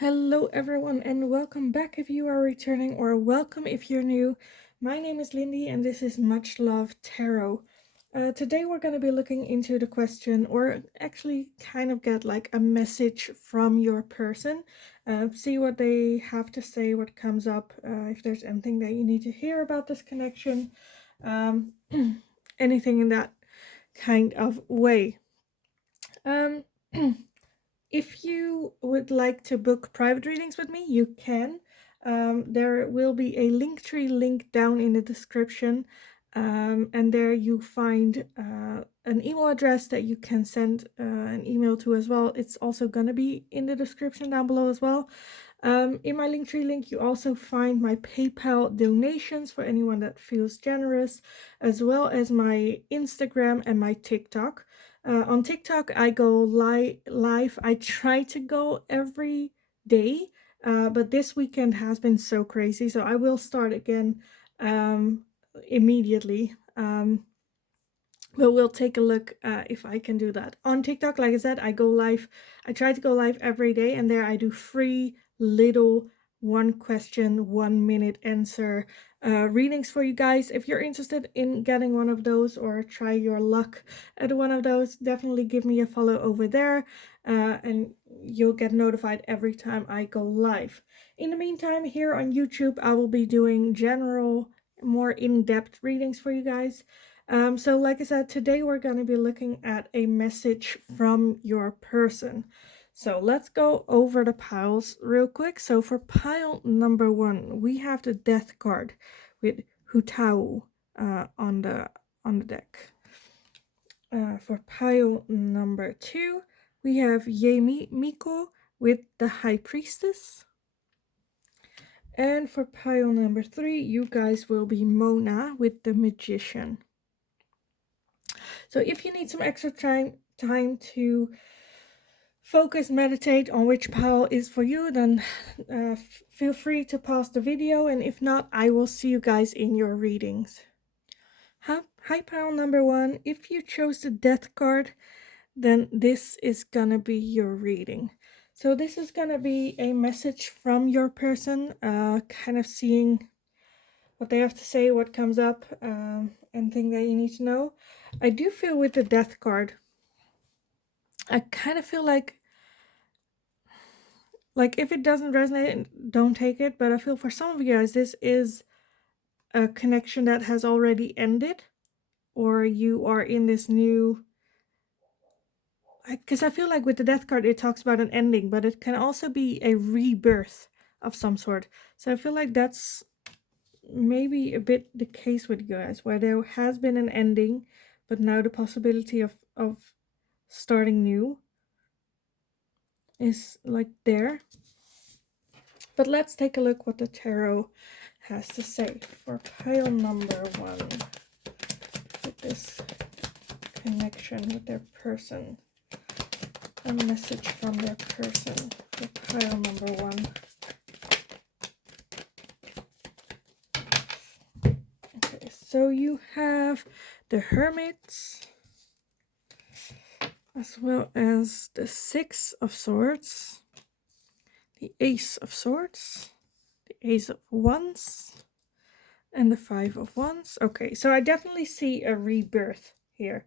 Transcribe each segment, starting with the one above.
Hello, everyone, and welcome back if you are returning, or welcome if you're new. My name is Lindy, and this is Much Love Tarot. Today, we're going to be looking into the question, or actually, kind of get like a message from your person. See what they have to say, what comes up, if there's anything that you need to hear about this connection, um, anything in that kind of way. Um, If you would like to book private readings with me, you can. There will be a Linktree link down in the description, and there you find an email address that you can send an email to as well. It's also going to be in the description down below as well. In my Linktree link, you also find my PayPal donations for anyone that feels generous, as well as my Instagram and my TikTok. On TikTok, I go live. I try to go every day, but this weekend has been so crazy, so I will start again immediately. But we'll take a look if I can do that. On TikTok, like I said, I go live. I try to go live every day, and there I do free little 1 question, 1 minute answer readings for you guys. If you're interested in getting one of those or try your luck at one of those, definitely give me a follow over there, and you'll get notified every time I go live. In the meantime, here on YouTube, I will be doing general, more in-depth readings for you guys. So like I said, today we're going to be looking at a message from your person. So let's go over the piles real quick. So for pile number 1, we have the Death card with Hutau on the deck. For pile number 2, we have Yemi Miko with the High Priestess. And for pile number 3, you guys will be Mona with the Magician. So if you need some extra time to focus, meditate on which pile is for you, then feel free to pause the video, and if not, I will see you guys in your readings. Hi pile number 1, if you chose the Death card, then this is gonna be your reading. So this is gonna be a message from your person, kind of seeing what they have to say, what comes up, anything that you need to know. I do feel with the Death card, I kind of feel like if it doesn't resonate, don't take it. But I feel for some of you guys, this is a connection that has already ended, or you are in this new. Because I feel like with the Death card, it talks about an ending, but it can also be a rebirth of some sort. So I feel like that's maybe a bit the case with you guys, where there has been an ending, but now the possibility of starting new is like there. But let's take a look what the tarot has to say for pile number 1 with this connection with their person. A message from their person for pile number 1. Okay, so you have the Hermit, as well as the Six of Swords, the Ace of Swords, the Ace of Wands, and the Five of Wands. Okay, so I definitely see a rebirth here.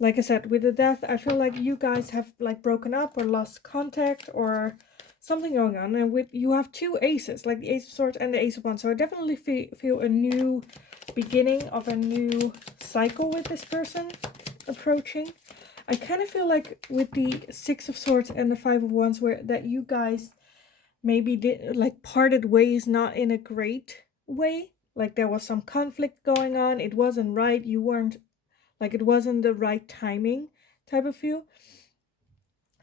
Like I said, with the Death, I feel like you guys have like broken up or lost contact or something going on. And with you have 2 aces, like the Ace of Swords and the Ace of Wands. So I definitely feel a new beginning of a new cycle with this person approaching. I kind of feel like with the Six of Swords and the Five of Wands, where that you guys maybe did like parted ways, not in a great way. Like there was some conflict going on. It wasn't right. You weren't, like, it wasn't the right timing type of feel.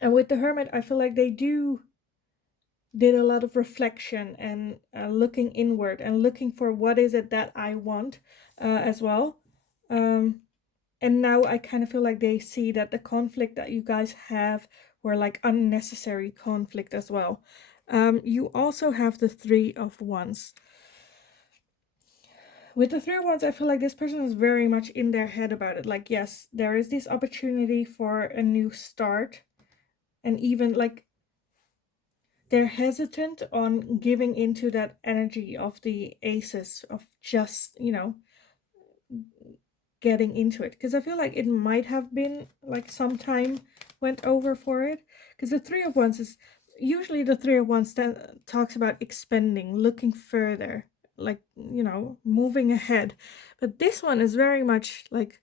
And with the Hermit, I feel like they did a lot of reflection and looking inward and looking for what is it that I want as well. And now I kind of feel like they see that the conflict that you guys have were like unnecessary conflict as well. You also have the Three of Wands. With the Three of Wands, I feel like this person is very much in their head about it. Like, yes, there is this opportunity for a new start. and even like they're hesitant on giving into that energy of the aces, of just, getting into it, because I feel like it might have been like some time went over for it, because the three of wands is usually the three of wands that talks about expanding, looking further, like, moving ahead. But this one is very much like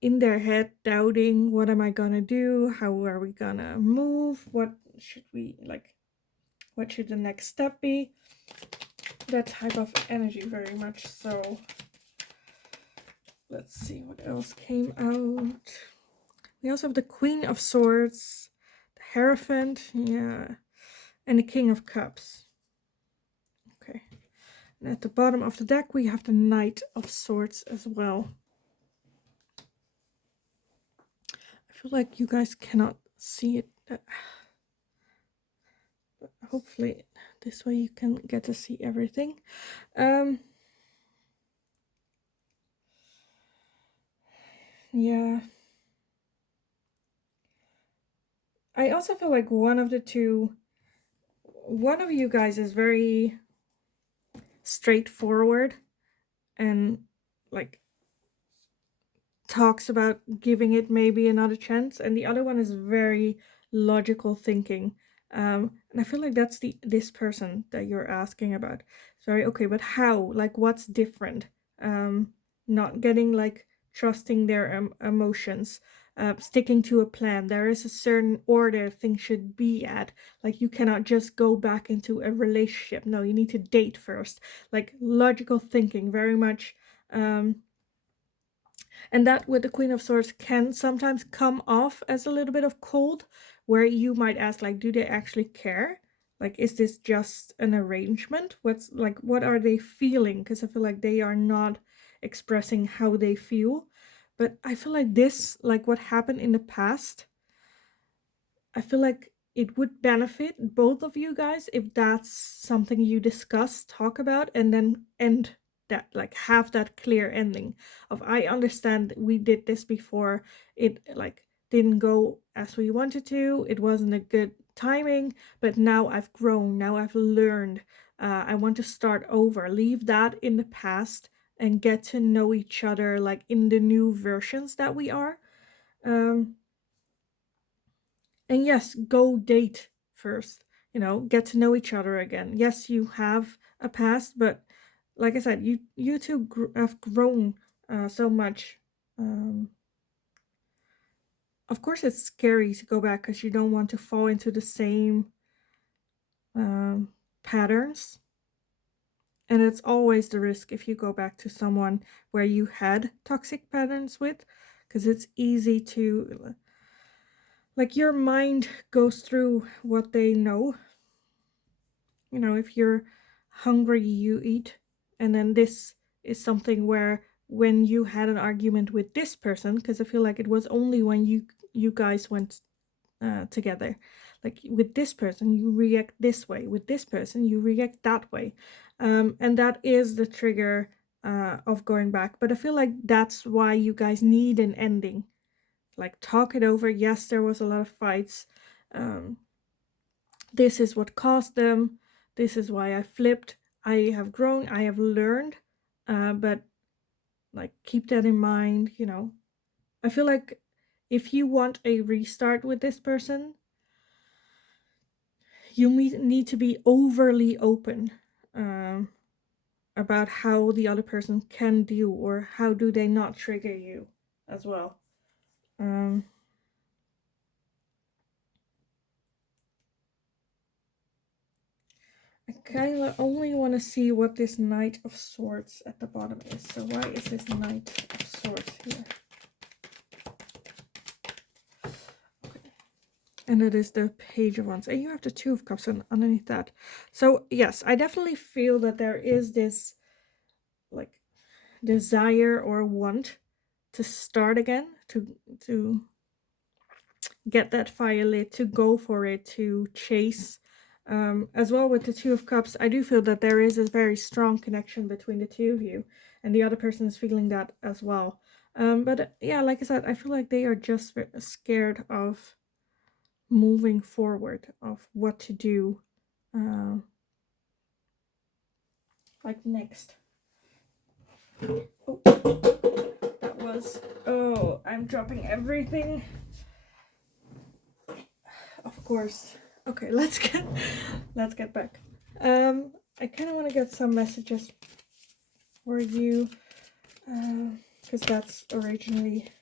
in their head, doubting, what am I gonna do, how are we gonna move, what should we like, what should the next step be, that type of energy very much. So let's see what else came out. We also have the Queen of Swords, the Hierophant, yeah, and the King of Cups. Okay. And at the bottom of the deck, we have the Knight of Swords as well. I feel like you guys cannot see it. But hopefully this way you can get to see everything. Yeah. I also feel like one of you guys is very straightforward and like talks about giving it maybe another chance, and the other one is very logical thinking. And I feel like that's this person that you're asking about. Sorry, okay, but how? Like, what's different? Not getting like trusting their emotions, sticking to a plan. There is a certain order things should be at. Like, you cannot just go back into a relationship. No, you need to date first. Like, logical thinking, very much. And that with the Queen of Swords can sometimes come off as a little bit of cold, where you might ask, like, do they actually care? Like, is this just an arrangement? What are they feeling? Because I feel like they are not expressing how they feel. But I feel like this, like what happened in the past, I feel like it would benefit both of you guys if that's something you discuss, talk about, and then end that, like have that clear ending of, I understand we did this before, it like didn't go as we wanted to, it wasn't a good timing, but now I've grown, now I've learned, I want to start over, leave that in the past and get to know each other like in the new versions that we are. And yes, go date first, get to know each other again. Yes, you have a past, but like I said, you two have grown so much. Of course, it's scary to go back because you don't want to fall into the same patterns. And it's always the risk if you go back to someone where you had toxic patterns with, because it's easy to, like, your mind goes through what they know. If you're hungry, you eat. And then this is something where when you had an argument with this person, because I feel like it was only when you guys went together, like with this person you react this way, with this person you react that way, and that is the trigger of going back. But I feel like that's why you guys need an ending, like talk it over. Yes, there was a lot of fights. This is what caused them. This is why I flipped. I have grown. I have learned. But like, keep that in mind. I feel like if you want a restart with this person, you need to be overly open about how the other person can do, or how do they not trigger you as well. I kind of only want to see what this Knight of Swords at the bottom is. So why is this Knight of Swords here? Okay. And it is the Page of Wands. And you have the Two of Cups underneath that. So yes, I definitely feel that there is this like desire or want to start again, to get that fire lit, to go for it, to chase. As well with the Two of Cups, I do feel that there is a very strong connection between the two of you, and the other person is feeling that as well. But yeah, like I said, I feel like they are just scared of moving forward, of what to do like next. Oh, that was, oh, I'm dropping everything. Of course. Okay, let's get back. I kind of want to get some messages for you, because that's originally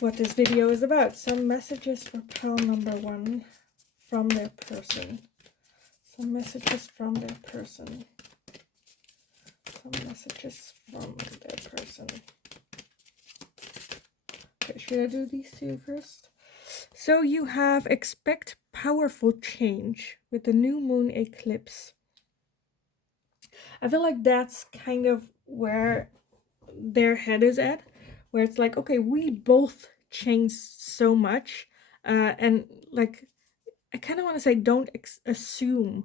what this video is about. Some messages for pile number 1 from their person. Some messages from their person. Some messages from their person. Okay, should I do these two first? So you have expect powerful change with the new moon eclipse. I feel like that's kind of where their head is at, where it's like, okay, we both changed so much, and like, I kind of want to say, don't assume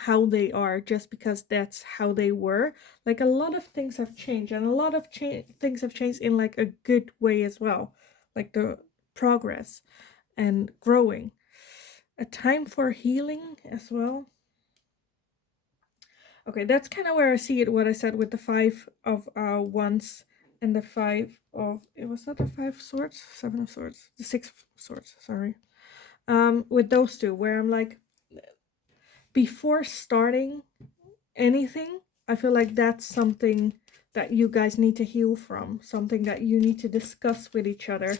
how they are just because that's how they were. Like, a lot of things have changed, and a lot of things have changed in like a good way as well, like the progress and growing. A time for healing as well. Okay, that's kind of where I see it, what I said with the 5 of wands and the 5 of, it was not the 5 swords, 7 of swords, the 6 of swords, sorry. With those two, where I'm like, before starting anything, I feel like that's something that you guys need to heal from, something that you need to discuss with each other.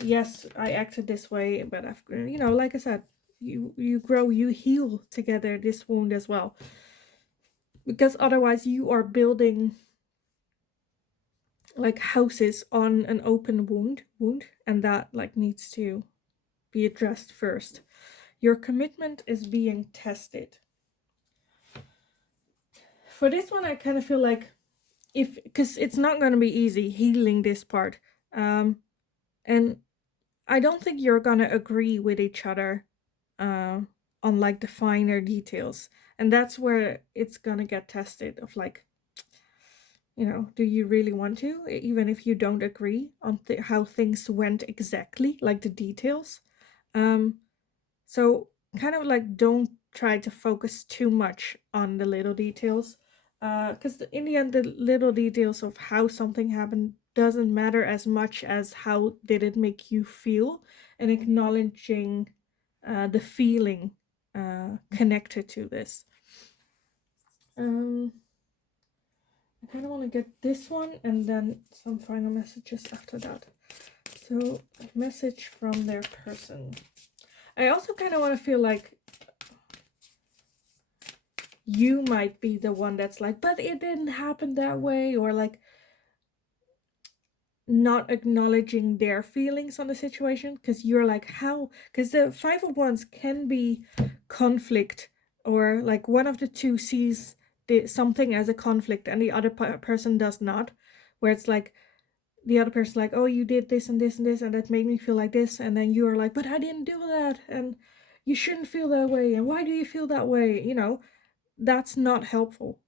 Yes, I acted this way, but I've, you know, like I said, you grow, you heal together this wound as well, because otherwise you are building like houses on an open wound, and that like needs to be addressed first. Your commitment is being tested. For this one, I kind of feel like, if, because it's not going to be easy healing this part, and I don't think you're going to agree with each other on like the finer details, and that's where it's going to get tested, of like, you know, do you really want to, even if you don't agree on how things went exactly, like the details. So kind of like, don't try to focus too much on the little details, because in the end, the little details of how something happened doesn't matter as much as how did it make you feel, and acknowledging the feeling connected to this. I kind of want to get this one and then some final messages after that. So, a message from their person. I also kind of want to feel like you might be the one that's like, but it didn't happen that way, or like not acknowledging their feelings on the situation, because you're like, how? Because the 5 of Wands can be conflict, or like one of the two sees something as a conflict and the other person does not, where it's like, the other person like, oh, you did this and this and this, and that made me feel like this, and then you're like, but I didn't do that, and you shouldn't feel that way, and why do you feel that way? You know, that's not helpful.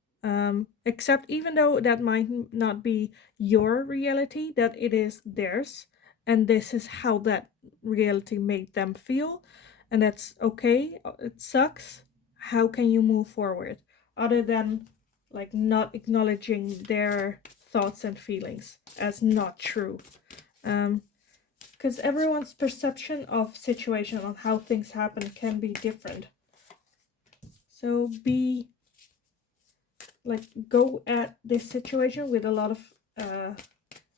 Except, even though that might not be your reality, that it is theirs, and this is how that reality made them feel, and that's okay. It sucks. How can you move forward other than like not acknowledging their thoughts and feelings as not true? Because everyone's perception of situation, on how things happen, can be different. So be like, go at this situation with a lot of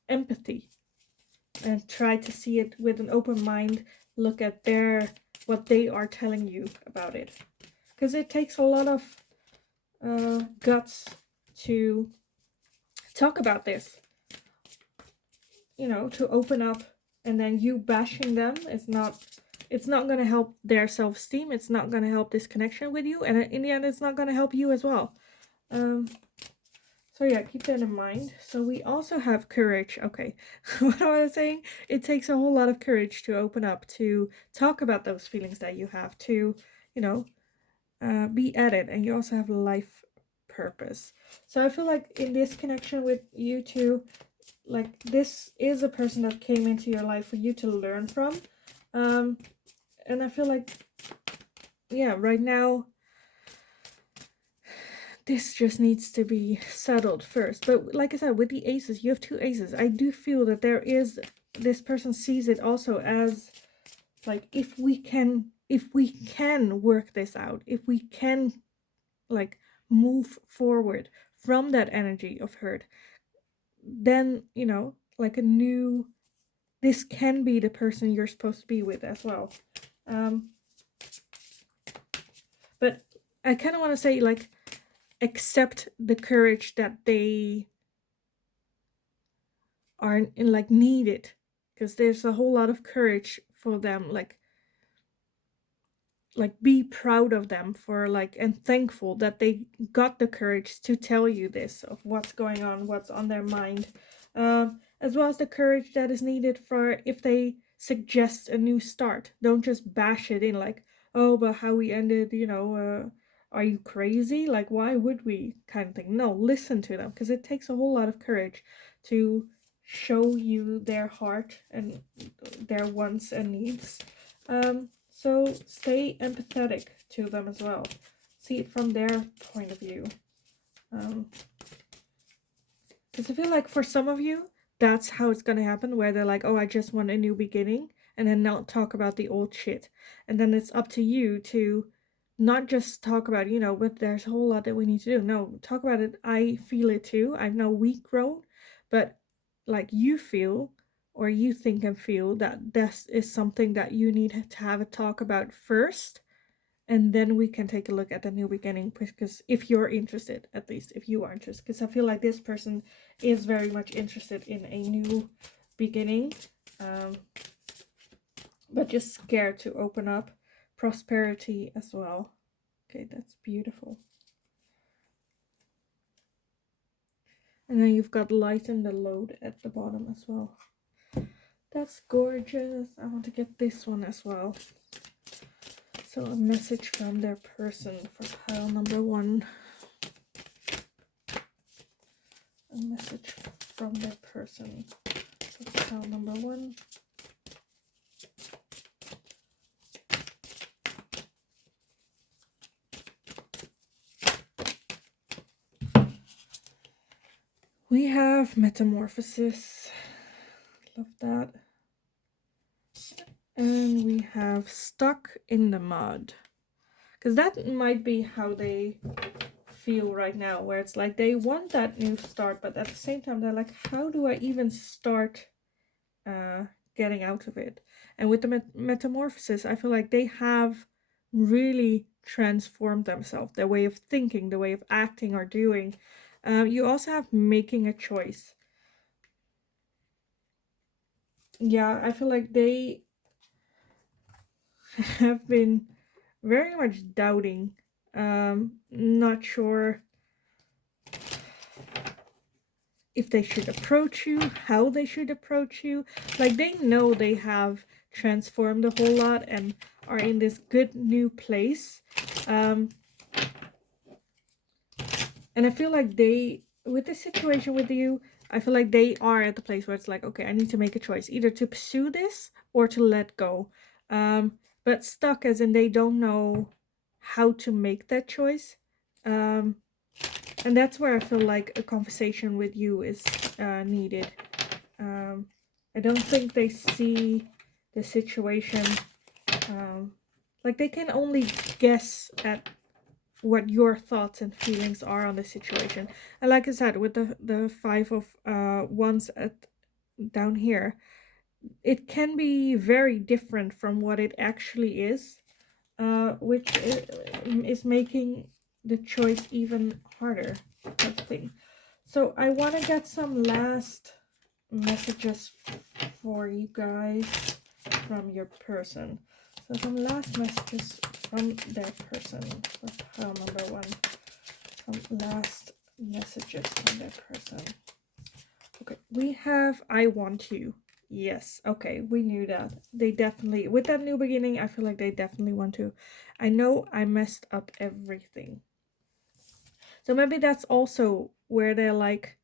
empathy, and try to see it with an open mind. Look at what they are telling you about it, because it takes a lot of guts to talk about this, you know, to open up. And then you bashing them is not, it's not going to help their self-esteem, it's not going to help this connection with you, and in the end it's not going to help you as well. So yeah, keep that in mind. So we also have courage. Okay, what I was saying, it takes a whole lot of courage to open up, to talk about those feelings that you have, to, you know, be at it. And you also have life purpose. So I feel like in this connection with you two, like, this is a person that came into your life for you to learn from. And I feel like, yeah, right now, this just needs to be settled first. But like I said, with the aces, you have 2 aces. I do feel that there is, this person sees it also as like, if we can work this out, if we can like move forward from that energy of hurt, then like a new, this can be the person you're supposed to be with as well. But I kind of want to say, like, accept the courage that they are in, like, needed, because there's a whole lot of courage for them, like be proud of them for, like, and thankful that they got the courage to tell you this of what's going on, what's on their mind, as well as the courage that is needed for if they suggest a new start. Don't just bash it in like, oh, but how we ended, are you crazy, like, why would we, kind of thing. No, listen to them, because it takes a whole lot of courage to show you their heart and their wants and needs. So stay empathetic to them as well. See it from their point of view. Because I feel like for some of you, that's how it's going to happen, where they're like, oh, I just want a new beginning, and then not talk about the old shit. And then it's up to you to not just talk about, but there's a whole lot that we need to do. No, talk about it. I feel it too. I know we grow, but like you feel, or you think and feel that this is something that you need to have a talk about first, and then we can take a look at the new beginning, because if you're interested, at least if you are interested, because I feel like this person is very much interested in a new beginning, but just scared to open up. Prosperity as well. Okay, that's beautiful. And then you've got lighten the load at the bottom as well. That's gorgeous. I want to get this one as well. So a message from their person for pile number 1. A message from their person for pile number 1. We have metamorphosis. Love that. And we have stuck in the mud. Because that might be how they feel right now, where it's like they want that new start, but at the same time they're like, how do I even start getting out of it? And with the metamorphosis, I feel like they have really transformed themselves, their way of thinking, the way of acting or doing. You also have making a choice. Yeah, I feel like they have been very much doubting, not sure if they should approach you, how they should approach you. Like, they know they have transformed a whole lot and are in this good new place. And I feel like they, with this situation with you, I feel like they are at the place where it's like, okay, I need to make a choice, either to pursue this or to let go. But stuck as in they don't know how to make that choice. And that's where I feel like a conversation with you is needed. I don't think they see the situation, like they can only guess at what your thoughts and feelings are on the situation. And like I said, with the 5 of wands at down here, it can be very different from what it actually is, which is making the choice even harder, I think. So I want to get some last messages for you guys from your person. So some last messages from their person for pile number 1. Some last messages from their person. Okay, we have I want you. Yes, okay, we knew that. They definitely, with that new beginning, I feel like they definitely want to. I know I messed up everything. So maybe that's also where they're like,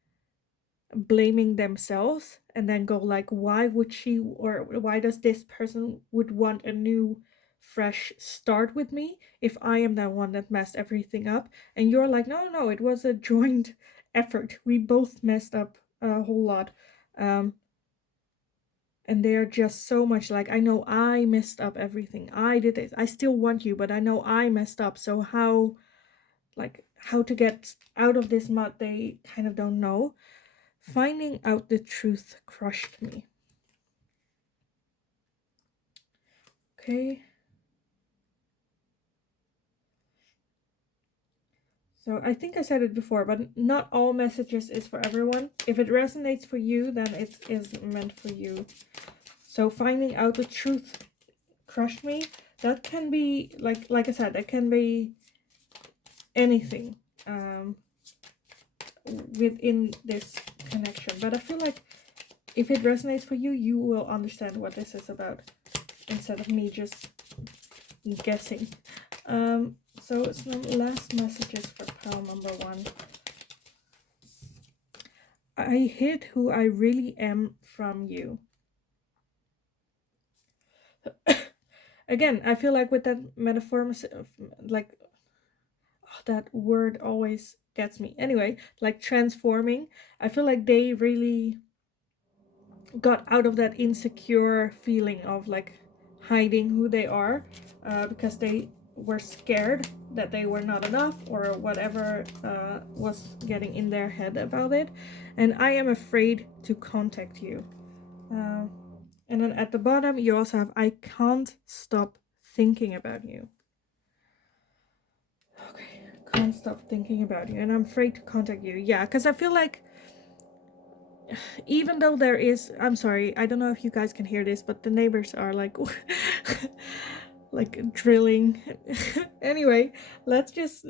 blaming themselves and then go like, why would she, or why does this person would want a new fresh start with me if I am the one that messed everything up? And you're like, no, it was a joint effort. We both messed up a whole lot. And they're just so much like, I know I messed up everything, I did it, I still want you, but I know I messed up, so how to get out of this mud, they kind of don't know. Finding out the truth crushed me. Okay. So I think I said it before, but not all messages is for everyone. If it resonates for you, then it is meant for you. So finding out the truth crushed me. That can be, like I said, that can be anything within this connection. But I feel like if it resonates for you, you will understand what this is about instead of me just guessing. So some last messages for pile number 1. I hid who I really am from you. Again, I feel like with that metaphor, like, oh, that word always gets me. Anyway, like transforming, I feel like they really got out of that insecure feeling of like hiding who they are, because they were scared that they were not enough or whatever was getting in their head about it. And I am afraid to contact you. And then at the bottom you also have, I can't stop thinking about you. Okay, can't stop thinking about you and I'm afraid to contact you. Yeah, because I feel like even though there is, I'm sorry, I don't know if you guys can hear this, but the neighbors are like like drilling. Anyway, let's just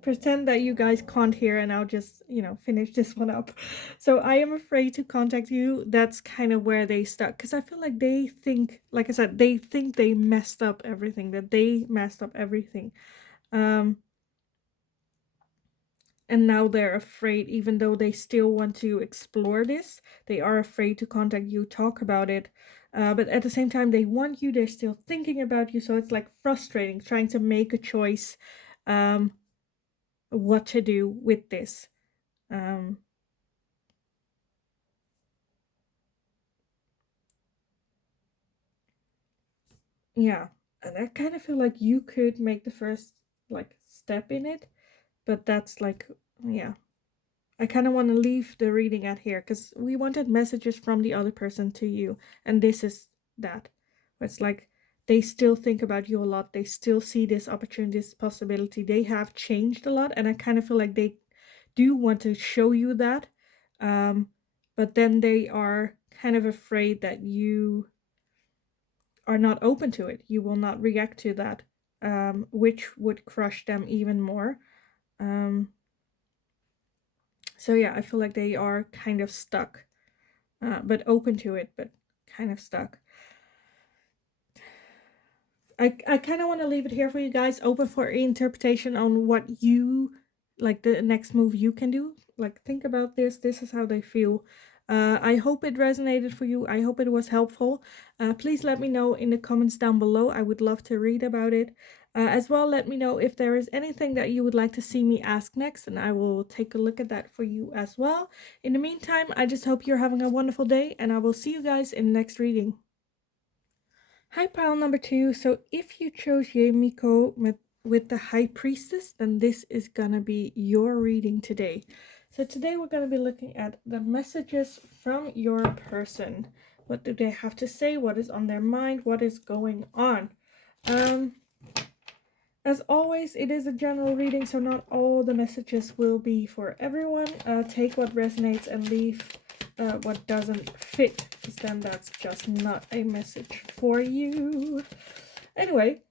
pretend that you guys can't hear and I'll just, finish this one up. So I am afraid to contact you. That's kind of where they stuck, because I feel like they think, like I said, they think they messed up everything, that they messed up everything. And now they're afraid, even though they still want to explore this, they are afraid to contact you, talk about it. But at the same time, they want you, they're still thinking about you. So it's like frustrating trying to make a choice what to do with this. Yeah. And I kind of feel like you could make the first like step in it, but that's like, yeah. I kind of want to leave the reading at here because we wanted messages from the other person to you. And this is that. It's like they still think about you a lot. They still see this opportunity, this possibility. They have changed a lot. And I kind of feel like they do want to show you that. But then they are kind of afraid that you are not open to it. You will not react to that, which would crush them even more. So yeah, I feel like they are kind of stuck, but open to it, but kind of stuck. I kind of want to leave it here for you guys, open for interpretation on what you, like the next move you can do. Like, think about this. This is how they feel. I hope it resonated for you. I hope it was helpful. Please let me know in the comments down below. I would love to read about it. As well, let me know if there is anything that you would like to see me ask next, and I will take a look at that for you as well. In the meantime, I just hope you're having a wonderful day, and I will see you guys in the next reading. Hi, pile number 2. So if you chose Yemiko with the High Priestess, then this is gonna be your reading today. So today we're gonna be looking at the messages from your person. What do they have to say? What is on their mind? What is going on? As always, it is a general reading, so not all the messages will be for everyone. Take what resonates and leave what doesn't fit, because then that's just not a message for you. Anyway,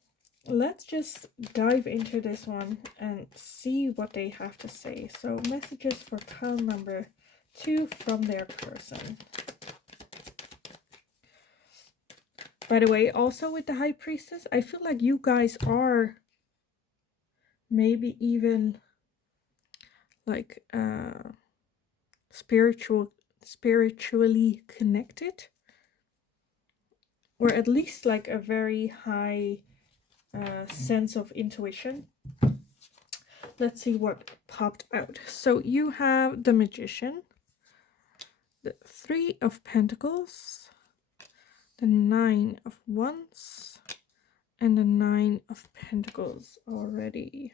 let's just dive into this one and see what they have to say. So messages for pile number 2 from their person. By the way, also with the High Priestess, I feel like you guys are maybe even like spiritually connected, or at least like a very high sense of intuition. Let's see what popped out. So you have the Magician, the Three of Pentacles, the Nine of Wands, and the Nine of Pentacles already.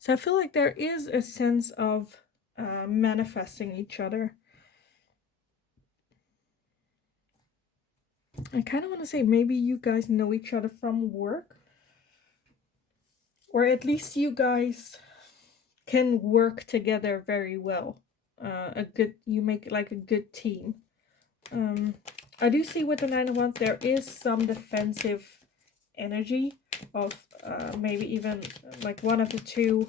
So I feel like there is a sense of manifesting each other. I kind of want to say maybe you guys know each other from work, or at least you guys can work together very well. You make like a good team. I do see with the Nine of Wands there is some defensive energy of maybe even like one of the two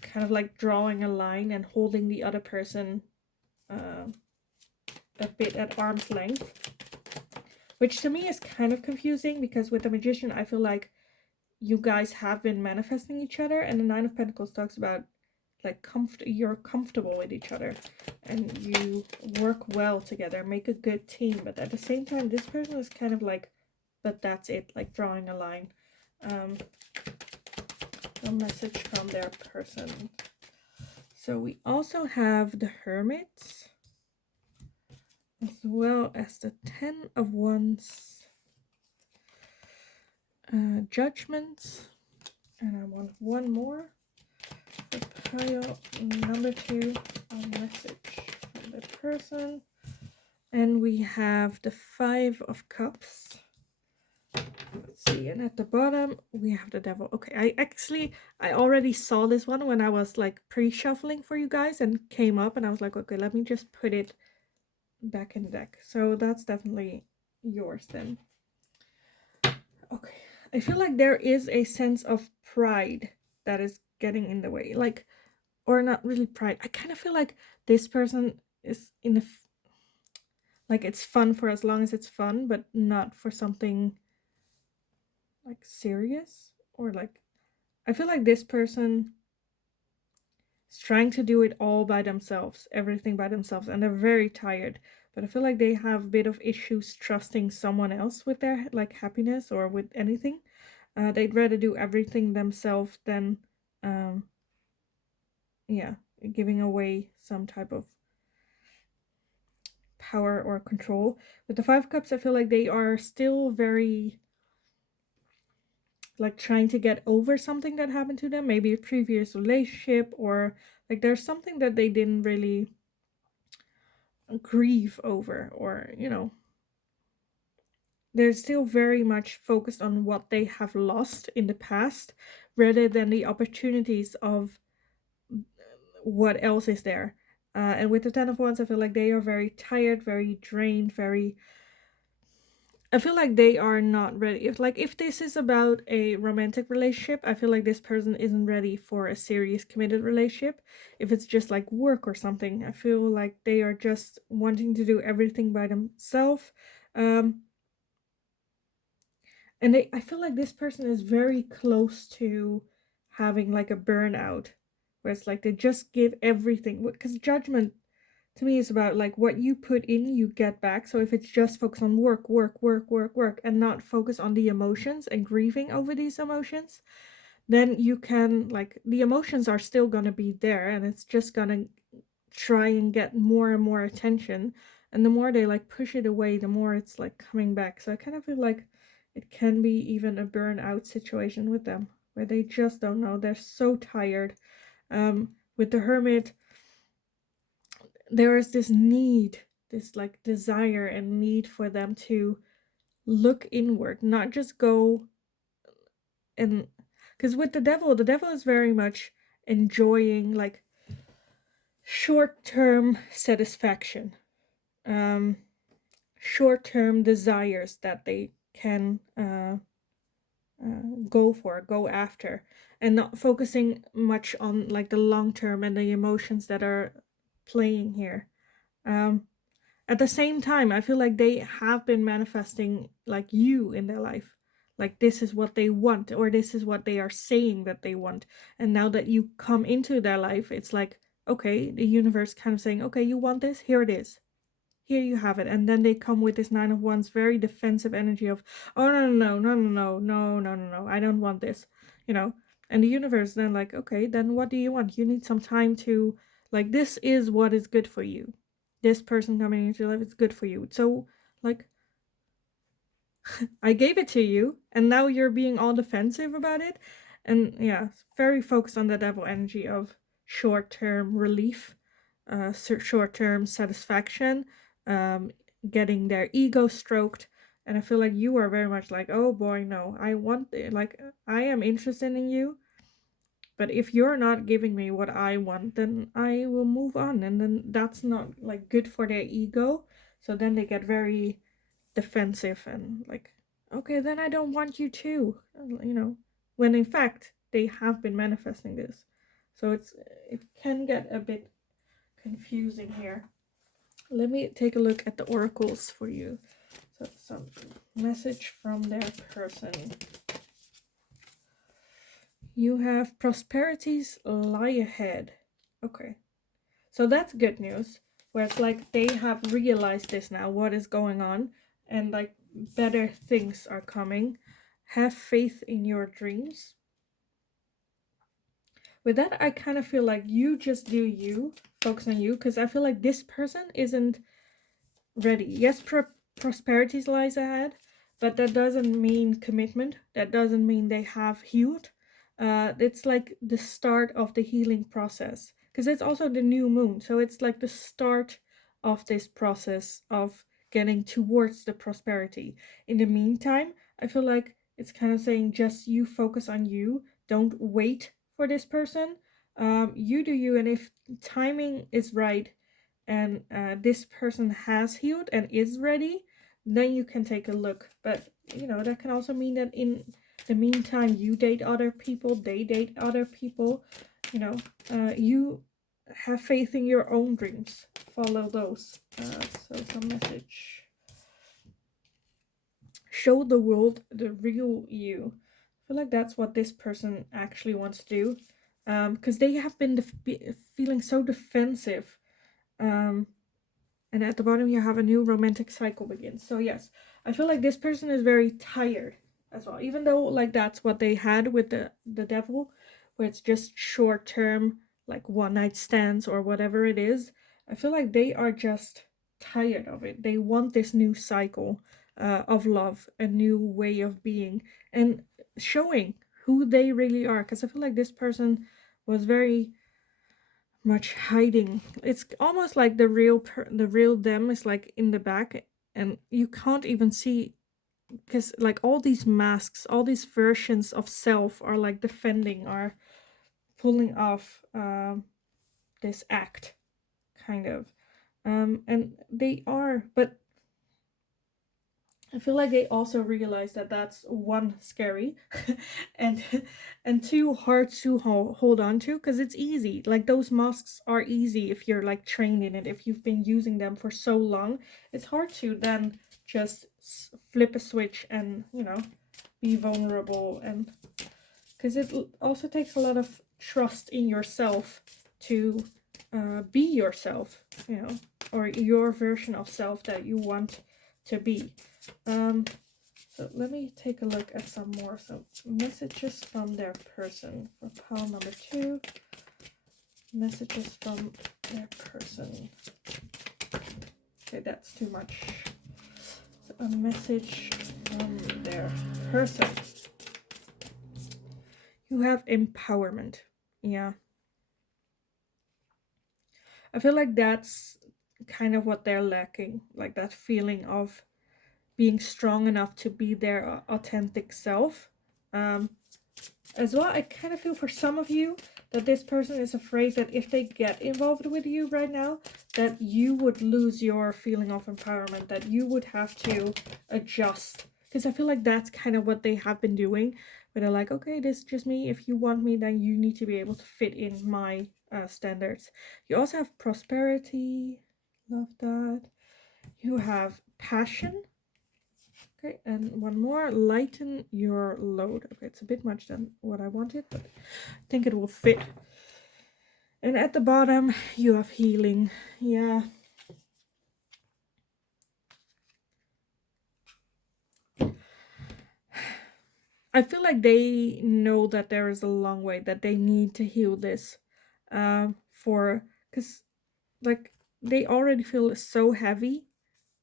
kind of like drawing a line and holding the other person a bit at arm's length, which to me is kind of confusing, because with the Magician I feel like you guys have been manifesting each other, and the Nine of Pentacles talks about like you're comfortable with each other and you work well together, make a good team. But at the same time, this person is kind of like, but that's it, like drawing a line. A message from their person. So we also have the Hermit, as well as the Ten of Wands, Judgment, and I want one more. The pile number 2, a message from the person. And we have the Five of Cups. Let's see, and at the bottom we have the Devil. Okay, I already saw this one when I was like pre-shuffling for you guys and came up, and I was like, okay, let me just put it back in the deck. So that's definitely yours then. Okay, I feel like there is a sense of pride that is getting in the way, like, or not really pride. I kind of feel like this person is in a like it's fun for as long as it's fun, but not for something like serious. Or like, I feel like this person is trying to do it all by themselves, everything by themselves, and they're very tired. But I feel like they have a bit of issues trusting someone else with their like happiness or with anything. They'd rather do everything themselves than yeah, giving away some type of power or control. With the Five of Cups, I feel like they are still very like trying to get over something that happened to them, maybe a previous relationship, or like there's something that they didn't really grieve over, or you know, they're still very much focused on what they have lost in the past rather than the opportunities of what else is there. And with the Ten of Wands, I feel like they are very tired, very drained, very, I feel like they are not ready. If this is about a romantic relationship, I feel like this person isn't ready for a serious committed relationship. If it's just like work or something, I feel like they are just wanting to do everything by themselves. And I feel like this person is very close to having like a burnout, where it's like they just give everything. Because Judgment to me is about like what you put in, you get back. So if it's just focus on work, and not focus on the emotions and grieving over these emotions, then you can, like, the emotions are still gonna be there, and it's just gonna try and get more and more attention. And the more they like push it away, the more it's like coming back. So I kind of feel like it can be even a burnout situation with them, where they just don't know. They're so tired. With the Hermit, there is this need, this like desire and need for them to look inward, not just go and, because with the Devil is very much enjoying like short-term satisfaction, short-term desires that they can go after, and not focusing much on like the long term and the emotions that are playing here. At the same time, I feel like they have been manifesting like you in their life, like this is what they want, or this is what they are saying that they want. And now that you come into their life, it's like, okay, the universe kind of saying, okay, you want this, here it is, here you have it. And then they come with this Nine of Wands, very defensive energy of, oh no, I don't want this, you know. And the universe then like, okay, then what do you want? You need some time to, like, this is what is good for you. This person coming into your life is good for you. So like, I gave it to you and now you're being all defensive about it. And yeah, very focused on the devil energy of short-term relief, short-term satisfaction, um, getting their ego stroked. And I feel like you are very much like, oh boy, no, I want it. Like, I am interested in you, but if you're not giving me what I want, then I will move on. And then that's not like good for their ego. So then they get very defensive and like, okay, then I don't want you to, you know, when in fact they have been manifesting this. So it can get a bit confusing here. Let me take a look at the oracles for you. So some message from their person. You have prosperities lie ahead. Okay, so that's good news, where it's like they have realized this now, what is going on, and like better things are coming. Have faith in your dreams. With that, I kind of feel like you just do you, focus on you, because I feel like this person isn't ready. Yes, prosperity lies ahead, but that doesn't mean commitment. That doesn't mean they have healed. It's like the start of the healing process, because it's also the new moon. So it's like the start of this process of getting towards the prosperity. In the meantime, I feel like it's kind of saying just you focus on you. Don't wait for this person. You do you, and if timing is right, and this person has healed and is ready, then you can take a look. But you know, that can also mean that in the meantime you date other people, they date other people, you know. You have faith in your own dreams, follow those. So some message: show the world the real you. I feel like that's what this person actually wants to do, because they have been feeling so defensive. And at the bottom you have a new romantic cycle begins. So yes, I feel like this person is very tired as well, even though like that's what they had with the devil, where it's just short term, like one night stands or whatever it is. I feel like they are just tired of it. They want this new cycle of love, a new way of being, and showing who they really are, because I feel like this person was very much hiding. It's almost like the real them is like in the back, and you can't even see, because like all these masks, all these versions of self are like defending, are pulling off this act, kind of. And they are, but I feel like they also realize that that's one, scary, and two, hard to hold on to, because it's easy. Like those masks are easy if you're like trained in it. If you've been using them for so long, it's hard to then just flip a switch and, you know, be vulnerable. And because it also takes a lot of trust in yourself to be yourself, you know, or your version of self that you want to be. So let me take a look at some more. So messages from their person for pile number 2. Messages from their person. Okay, that's too much. So a message from their person. You have empowerment. Yeah. I feel like that's kind of what they're lacking. Like that feeling of being strong enough to be their authentic self. As well, I kind of feel for some of you that this person is afraid that if they get involved with you right now, that you would lose your feeling of empowerment, that you would have to adjust. Because I feel like that's kind of what they have been doing, where they're like, okay, this is just me. If you want me, then you need to be able to fit in my standards. You also have prosperity. Love that. You have passion. Okay, and one more, lighten your load. Okay, it's a bit much than what I wanted, but I think it will fit. And at the bottom, you have healing. Yeah. I feel like they know that there is a long way, that they need to heal this. Because, like, they already feel so heavy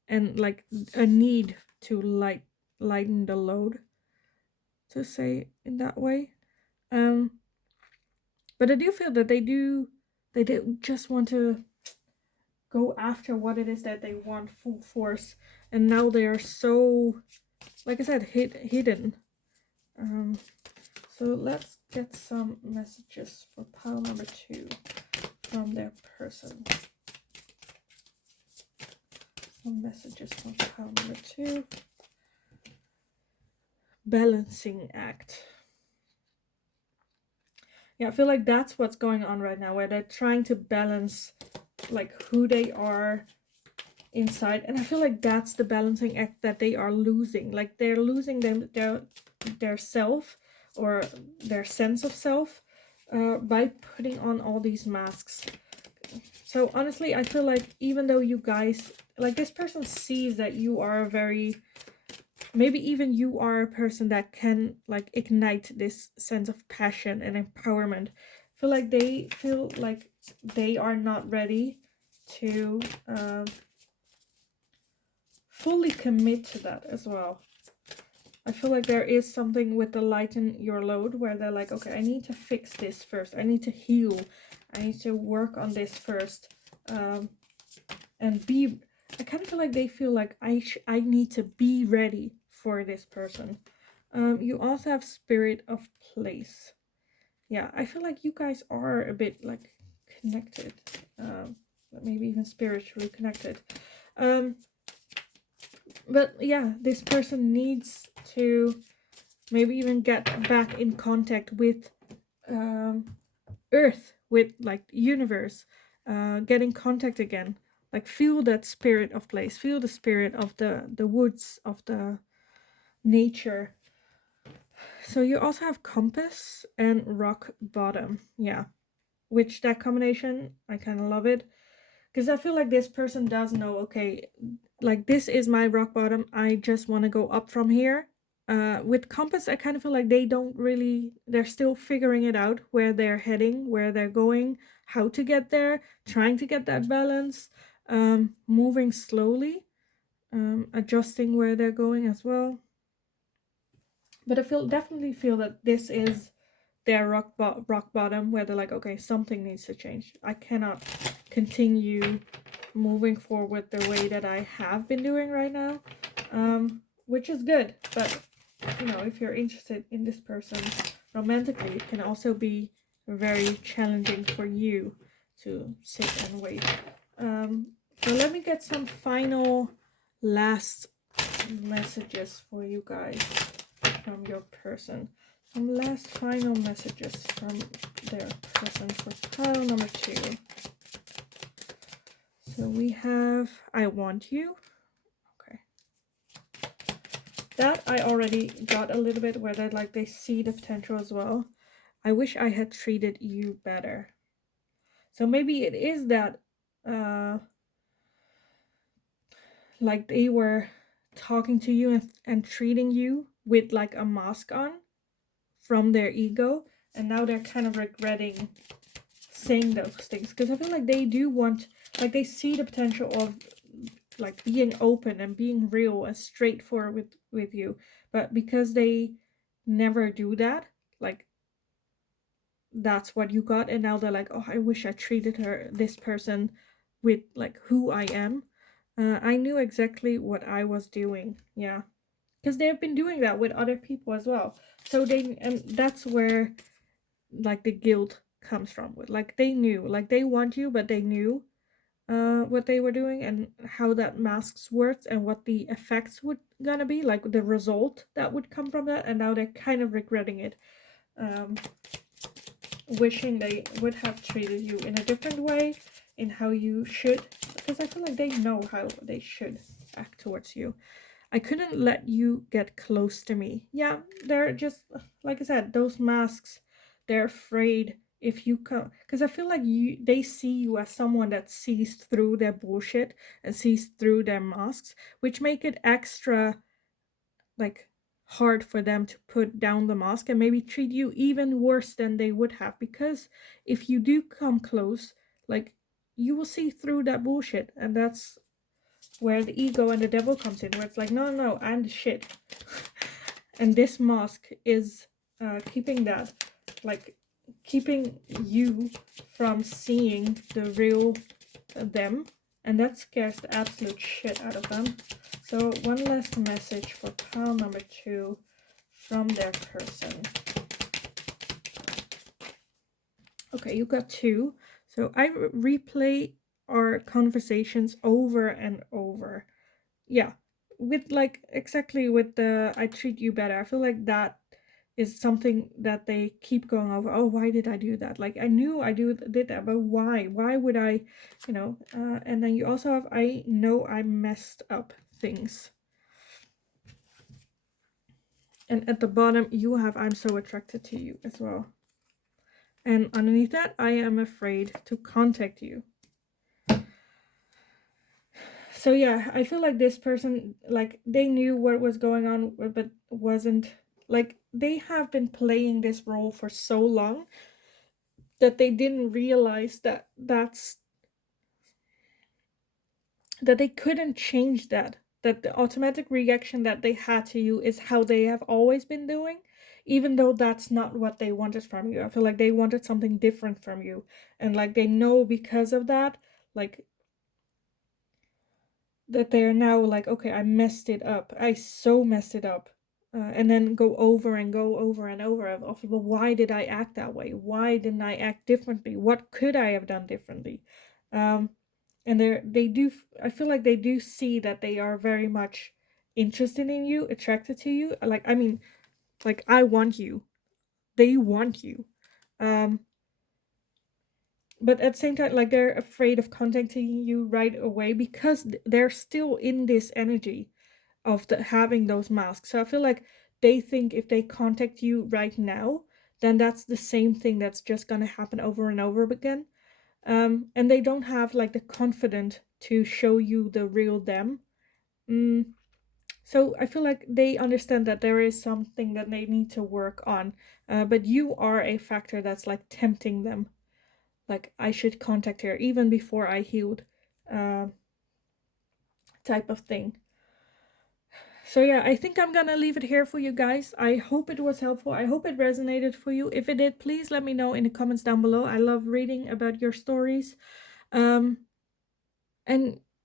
and, like, a need to lighten the load, to say in that way. But I do feel that they do just want to go after what it is that they want full force, and now they are so, like I said, hidden. So let's get some messages for pile number 2 from their person. Some messages for pile number 2. Balancing act. Yeah, I feel like that's what's going on right now, where they're trying to balance, like, who they are inside, and I feel like that's the balancing act that they are losing. Like, they're losing their self, or their sense of self, by putting on all these masks. So honestly, I feel like even though you guys, like, this person sees that you are a very, maybe even you are a person that can, like, ignite this sense of passion and empowerment. I feel like they feel like they are not ready to fully commit to that as well. I feel like there is something with the lighten your load, where they're like, okay, I need to fix this first. I need to heal. I need to work on this first. And be, I kind of feel like they feel like I need to be ready for this person. You also have spirit of place. Yeah, I feel like you guys are a bit, like, connected. Maybe even spiritually connected. But yeah, this person needs to maybe even get back in contact with Earth, with, like, universe, get in contact again, like, feel that spirit of place, feel the spirit of the woods, of the nature. So you also have compass and rock bottom. Yeah, which, that combination, I kind of love it, because I feel like this person does know, okay, like, this is my rock bottom, I just want to go up from here. With compass, I kind of feel like they don't really, they're still figuring it out, where they're heading, where they're going, how to get there, trying to get that balance, moving slowly, adjusting where they're going as well. But I definitely feel that this is their rock bottom, where they're like, okay, something needs to change. I cannot continue moving forward the way that I have been doing right now, which is good. But, you know, if you're interested in this person romantically, it can also be very challenging for you to sit and wait. So let me get some final last messages for you guys from your person. Some last final messages from their person for pile number 2. So we have, I want you. Okay. That I already got a little bit, where they, like, they see the potential as well. I wish I had treated you better. So maybe it is that, like, they were talking to you and treating you with, like, a mask on from their ego, and now they're kind of regretting saying those things, because I feel like they do want, like, they see the potential of, like, being open and being real and straightforward with you, but because they never do that, like, that's what you got, and now they're like, oh, I wish I treated this person with, like, who I am. I knew exactly what I was doing. Yeah, because they've been doing that with other people as well. So and that's where, like, the guilt comes from, with, like, they knew, like, they want you, but they knew what they were doing and how that masks works and what the effects would gonna be, like, the result that would come from that, and now they're kind of regretting it, wishing they would have treated you in a different way, in how you should, because I feel like they know how they should act towards you. I couldn't let you get close to me. Yeah, they're just, like I said, those masks, they're afraid if you come, because I feel like they see you as someone that sees through their bullshit and sees through their masks, which make it extra like hard for them to put down the mask and maybe treat you even worse than they would have, because if you do come close, like, you will see through that bullshit, and that's where the ego and the devil comes in, where it's like, no, no, no, I'm the shit. And this mask is keeping that, like, keeping you from seeing the real them, and that scares the absolute shit out of them. So one last message for pile number 2 from their person. Okay, you got 2. So I replay our conversations over and over. Yeah, with like exactly with the I treat you better. I feel like that is something that they keep going over. Oh, why did I do that? Like, I knew I did that, but why? Why would I, and then you also have, I know I messed up things. And at the bottom, you have, I'm so attracted to you as well. And underneath that, I am afraid to contact you. So yeah, I feel like this person, like, they knew what was going on, but wasn't, like, they have been playing this role for so long that they didn't realize that they couldn't change that the automatic reaction that they had to you is how they have always been doing, even though that's not what they wanted from you. I feel like they wanted something different from you, and like they know because of that, like, that they're now like, okay, I messed it up, I so messed it up, and then go over and over of, well, why did I act that way, why didn't I act differently, what could I have done differently. And they do, I feel like they do see that they are very much interested in you, attracted to you, like, I mean, like, I want you, they want you, but at the same time, like, they're afraid of contacting you right away because they're still in this energy of having those masks. So I feel like they think if they contact you right now, then that's the same thing that's just gonna happen over and over again. And they don't have like the confidence to show you the real them. So I feel like they understand that there is something that they need to work on, but you are a factor that's like tempting them. Like, I should contact her even before I healed, type of thing. So yeah, I think I'm gonna leave it here for you guys. I hope it was helpful. I hope it resonated for you. If it did, please let me know in the comments down below. I love reading about your stories. And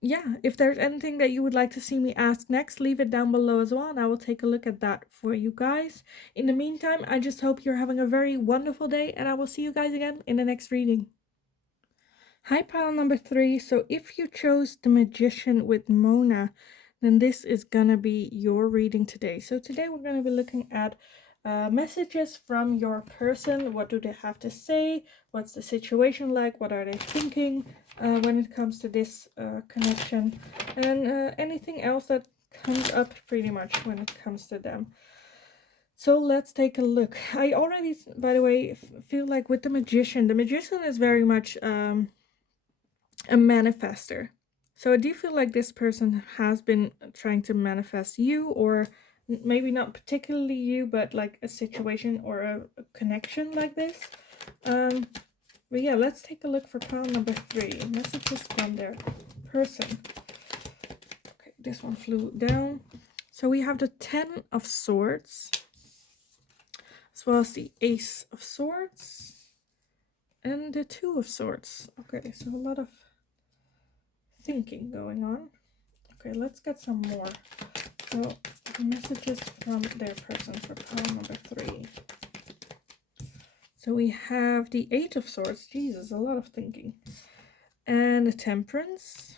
yeah, if there's anything that you would like to see me ask next, leave it down below as well, and I will take a look at that for you guys. In the meantime, I just hope you're having a very wonderful day, and I will see you guys again in the next reading. Hi, pile number 3. So if you chose the Magician with Mona, then this is gonna be your reading today. So today we're gonna be looking at messages from your person. What do they have to say? What's the situation like? What are they thinking when it comes to this connection? And anything else that comes up pretty much when it comes to them. So let's take a look. I already, by the way, feel like with the Magician is very much a manifester. So I do feel like this person has been trying to manifest you, or maybe not particularly you, but like a situation or a connection like this. But yeah, let's take a look for pile number 3. Messages from their person. Okay, this one flew down. So we have the 10 of Swords, as well as the Ace of Swords, and the 2 of Swords. Okay, so a lot of thinking going on. Okay, let's get some more. So, messages from their person for pile number 3. So we have the 8 of Swords. Jesus, a lot of thinking. And the Temperance.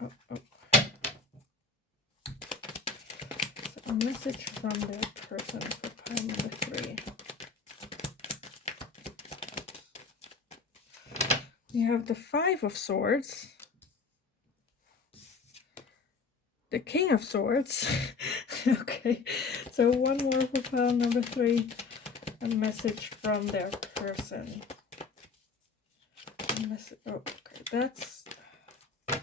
Oh. So a message from their person for pile number 3. We have the 5 of Swords. the King of Swords. Okay, so one more for pile number 3. A message from their person. Oh, okay, that's... I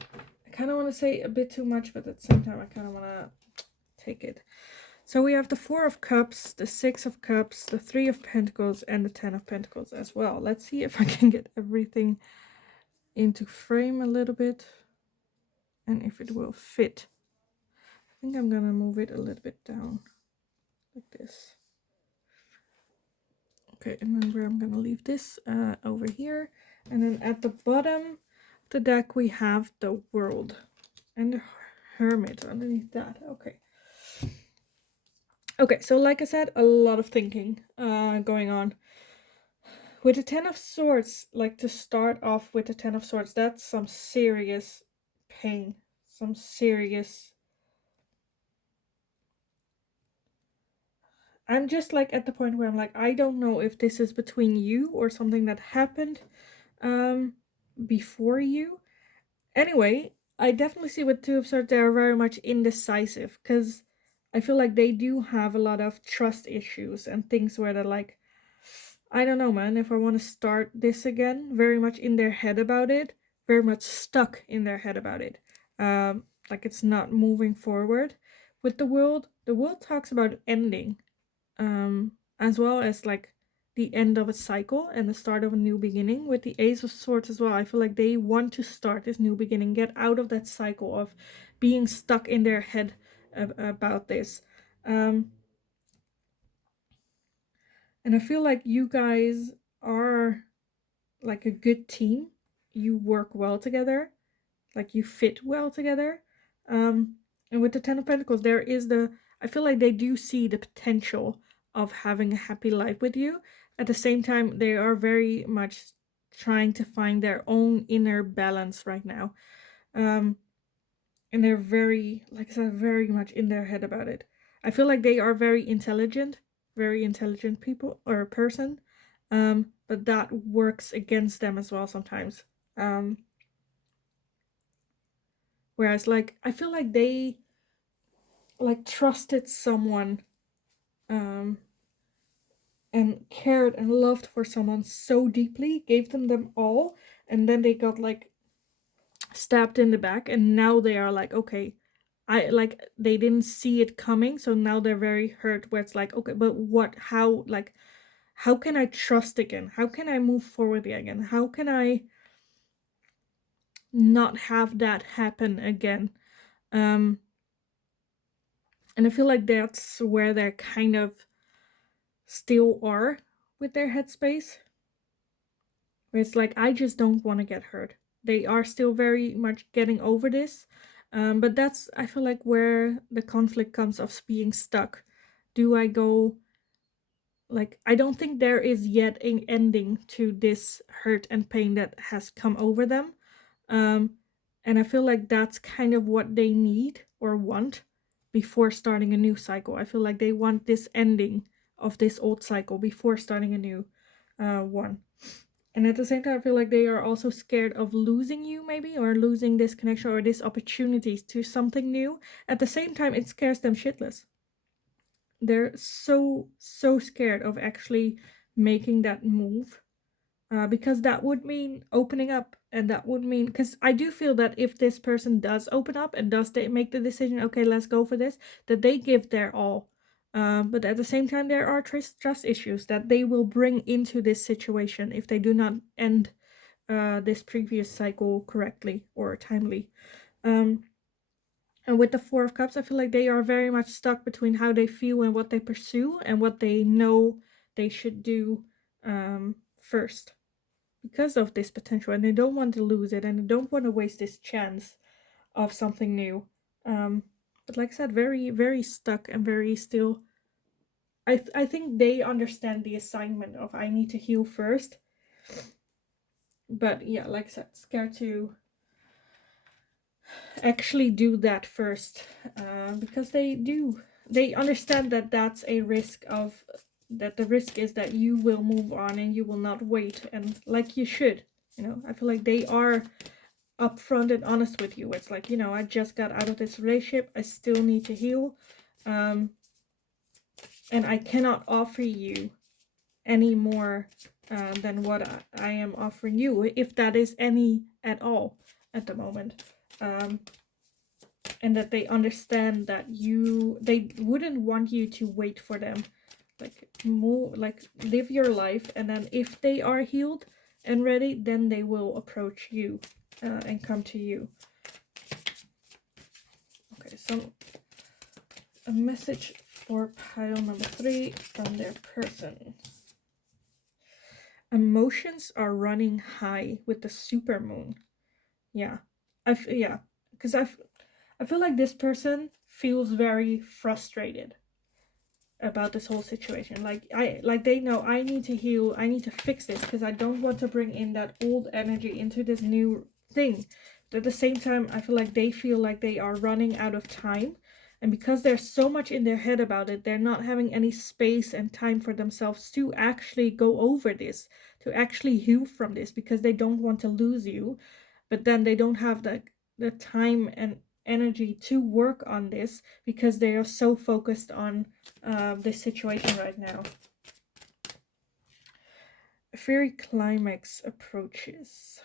kind of want to say a bit too much, but at the same time I kind of want to take it. So we have the 4 of Cups, the 6 of Cups, the 3 of Pentacles, and the 10 of Pentacles as well. Let's see if I can get everything into frame a little bit and if it will fit. I think I'm gonna move it a little bit down like this. Okay, and then I'm gonna leave this over here, and then at the bottom of the deck we have the World and the Hermit underneath that. Okay, so like I said, a lot of thinking going on. With the 10 of Swords, like to start off with the 10 of Swords, that's some serious pain, some serious... I'm just like at the point where I'm like, I don't know if this is between you or something that happened before you. Anyway, I definitely see with 2 of Swords, they're very much indecisive, because I feel like they do have a lot of trust issues and things where they're like, I don't know, man, if I want to start this again, very much in their head about it, very much stuck in their head about it. Like it's not moving forward. With the World talks about ending, as well as like the end of a cycle and the start of a new beginning. With the Ace of Swords as well, I feel like they want to start this new beginning, get out of that cycle of being stuck in their head about this. And I feel like you guys are like a good team. You work well together, like you fit well together. And with the 10 of Pentacles, there is I feel like they do see the potential of having a happy life with you. At the same time, they are very much trying to find their own inner balance right now. And they're very, like I said, very much in their head about it. I feel like they are very intelligent people or a person, but that works against them as well sometimes. Whereas like I feel like they like trusted someone and cared and loved for someone so deeply, gave them all, and then they got like stabbed in the back, and now they are like, okay, they didn't see it coming, so now they're very hurt, where it's like, okay, but how can I trust again? How can I move forward again? How can I not have that happen again? And I feel like that's where they're kind of still are with their headspace, where it's like, I just don't want to get hurt. They are still very much getting over this, but that's, I feel like, where the conflict comes of being stuck. Do I go, like, I don't think there is yet an ending to this hurt and pain that has come over them, and I feel like that's kind of what they need or want before starting a new cycle. I feel like they want this ending of this old cycle before starting a new one. And at the same time, I feel like they are also scared of losing you, maybe, or losing this connection or this opportunity to something new. At the same time, it scares them shitless. They're so scared of actually making that move, because that would mean opening up, and that would mean, because I do feel that if this person does open up and does they make the decision, okay, let's go for this, that they give their all. But at the same time, there are trust issues that they will bring into this situation if they do not end this previous cycle correctly or timely. And with the 4 of Cups, I feel like they are very much stuck between how they feel and what they pursue and what they know they should do first, because of this potential, and they don't want to lose it, and they don't want to waste this chance of something new. But like I said, very stuck and very still. I think they understand the assignment of I need to heal first. But yeah, like I said, scared to actually do that first, because they understand that that's a risk of, that the risk is that you will move on and you will not wait, and like you should, I feel like they are upfront and honest with you. It's like, you know, I just got out of this relationship. I still need to heal. And I cannot offer you any more than what I am offering you, if that is any at all at the moment. And that they understand that they wouldn't want you to wait for them. Like, move, like, live your life, and then if they are healed and ready, then they will approach you and come to you. Okay, so a message for pile number 3 from their person. Emotions are running high with the supermoon. Yeah, because I feel like this person feels very frustrated about this whole situation. Like they know, I need to heal, I need to fix this, because I don't want to bring in that old energy into this new thing. But at the same time, I feel like they feel like they are running out of time, and because there's so much in their head about it, they're not having any space and time for themselves to actually go over this, to actually heal from this, because they don't want to lose you. But then they don't have the time and energy to work on this, because they are so focused on this situation right now. Fairy climax approaches.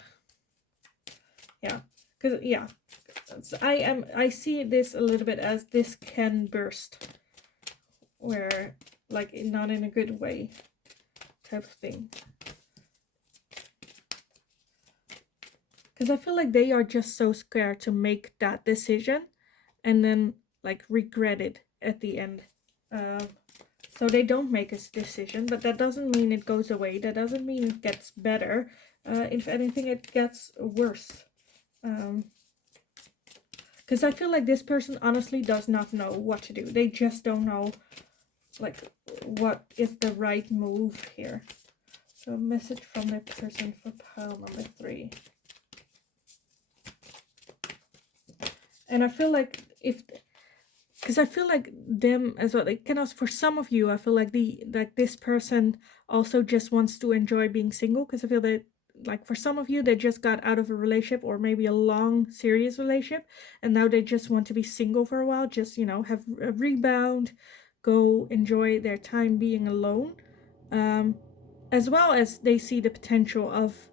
Yeah, because I see this a little bit as this can burst, where, like, not in a good way type of thing. Because I feel like they are just so scared to make that decision and then, like, regret it at the end. So they don't make a decision, but that doesn't mean it goes away. That doesn't mean it gets better. If anything, it gets worse. Because I feel like this person honestly does not know what to do. They just don't know, like, what is the right move here. So a message from that person for pile number 3. And I feel like because I feel like them as well, like, can also, for some of you, I feel like this person also just wants to enjoy being single, because I feel that, like, for some of you, they just got out of a relationship, or maybe a long, serious relationship, and now they just want to be single for a while, just, you know, have a rebound, go enjoy their time being alone, as well as they see the potential of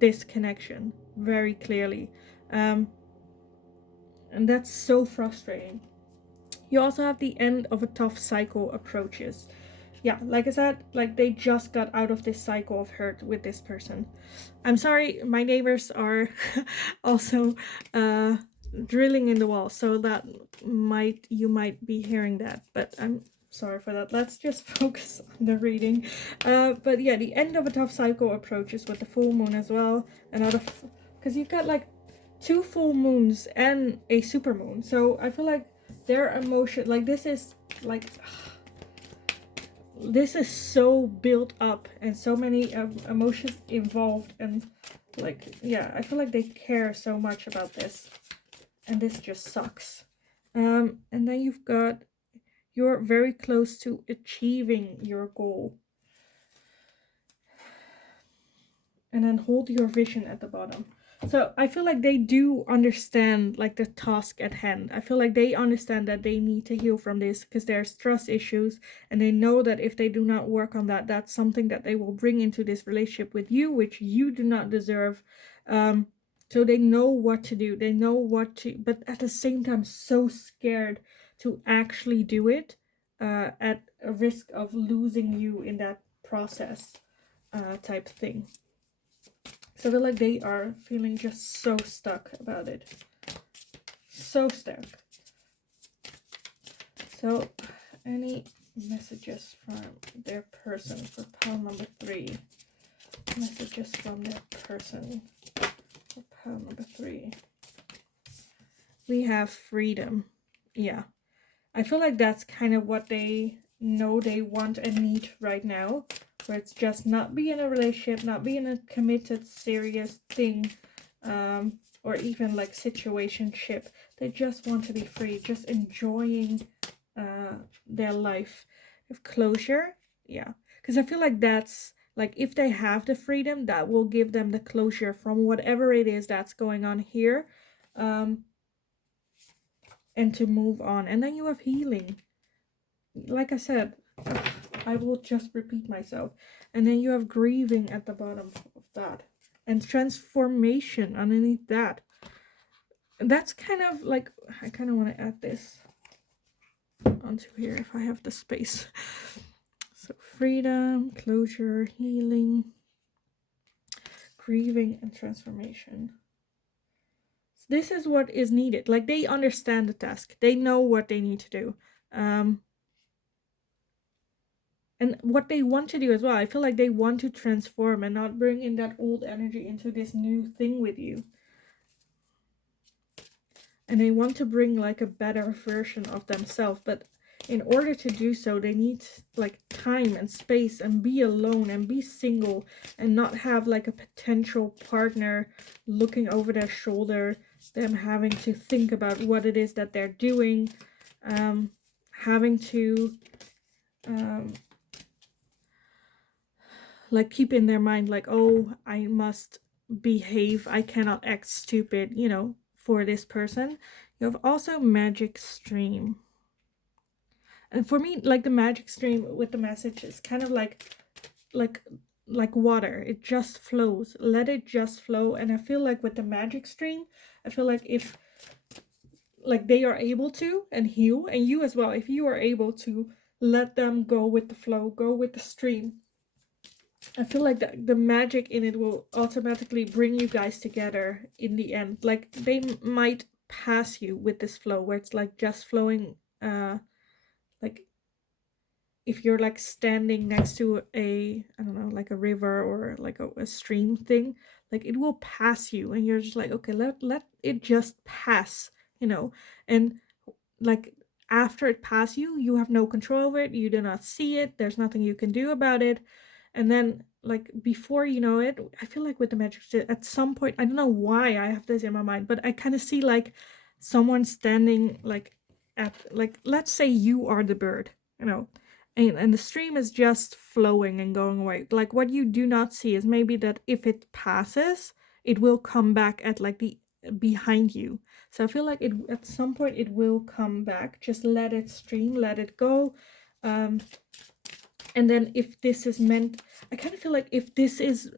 this connection very clearly. And that's so frustrating. You also have the end of a tough cycle approaches. Yeah, like I said, like, they just got out of this cycle of hurt with this person. I'm sorry, my neighbors are also drilling in the wall, so that you might be hearing that, but I'm sorry for that. Let's just focus on the reading. But yeah, the end of a tough cycle approaches with the full moon as well. Because you've got, like, 2 full moons and a super moon, so I feel like their emotion, like, this is so built up, and so many emotions involved, and, like, yeah, I feel like they care so much about this, and this just sucks. And then you've got, you're very close to achieving your goal, and then hold your vision at the bottom. So I feel like they do understand, like, the task at hand. I feel like they understand that they need to heal from this, because there's trust issues, and they know that if they do not work on that, that's something that they will bring into this relationship with you, which you do not deserve. So they know what to do. They know what to, but at the same time, so scared to actually do it, at a risk of losing you in that process, type thing. So I feel like they are feeling just so stuck about it. So stuck. So, any messages from their person for pile number 3? Messages from their person for pile number 3. We have freedom. Yeah. I feel like that's kind of what they know they want and need right now. Where it's just not be in a relationship, not be in a committed, serious thing, or even, like, situationship. They just want to be free, just enjoying their life. With closure, yeah. Because I feel like that's like if they have the freedom, that will give them the closure from whatever it is that's going on here, and to move on. And then you have healing. Like I said, I will just repeat myself. And then you have grieving at the bottom of that, and transformation underneath that. That's kind of like, I kind of want to add this onto here if I have the space. So freedom, closure, healing, grieving, and transformation. So this is what is needed. Like, they understand the task. They know what they need to do. And what they want to do as well. I feel like they want to transform and not bring in that old energy into this new thing with you. And they want to bring like a better version of themselves. But in order to do so, they need like time and space and be alone and be single and not have like a potential partner looking over their shoulder, them having to think about what it is that they're doing, having to like keep in their mind like, oh, I must behave, I cannot act stupid, you know, for this person. You have also magic stream. And for me, like the magic stream with the message is kind of like water. It just flows. Let it just flow. And I feel like with the magic stream, I feel like if like they are able to, and heal, and you as well, if you are able to let them go with the flow, go with the stream, I feel like the magic in it will automatically bring you guys together in the end. Like they might pass you with this flow where it's like just flowing, like if you're like standing next to a, I don't know, like a river or like a stream thing, like it will pass you and you're just like, okay, let it just pass, you know. And like after it passes you, you have no control over it, you do not see it, there's nothing you can do about it. And then like before you know it, I feel like with the magic at some point, I don't know why I have this in my mind, but I kind of see like someone standing like at, like, let's say you are the bird, you know, and the stream is just flowing and going away. Like what you do not see is maybe that if it passes, it will come back at like the behind you. So I feel like it at some point it will come back. Just let it stream, let it go. And then if this is meant, I kind of feel like if this is,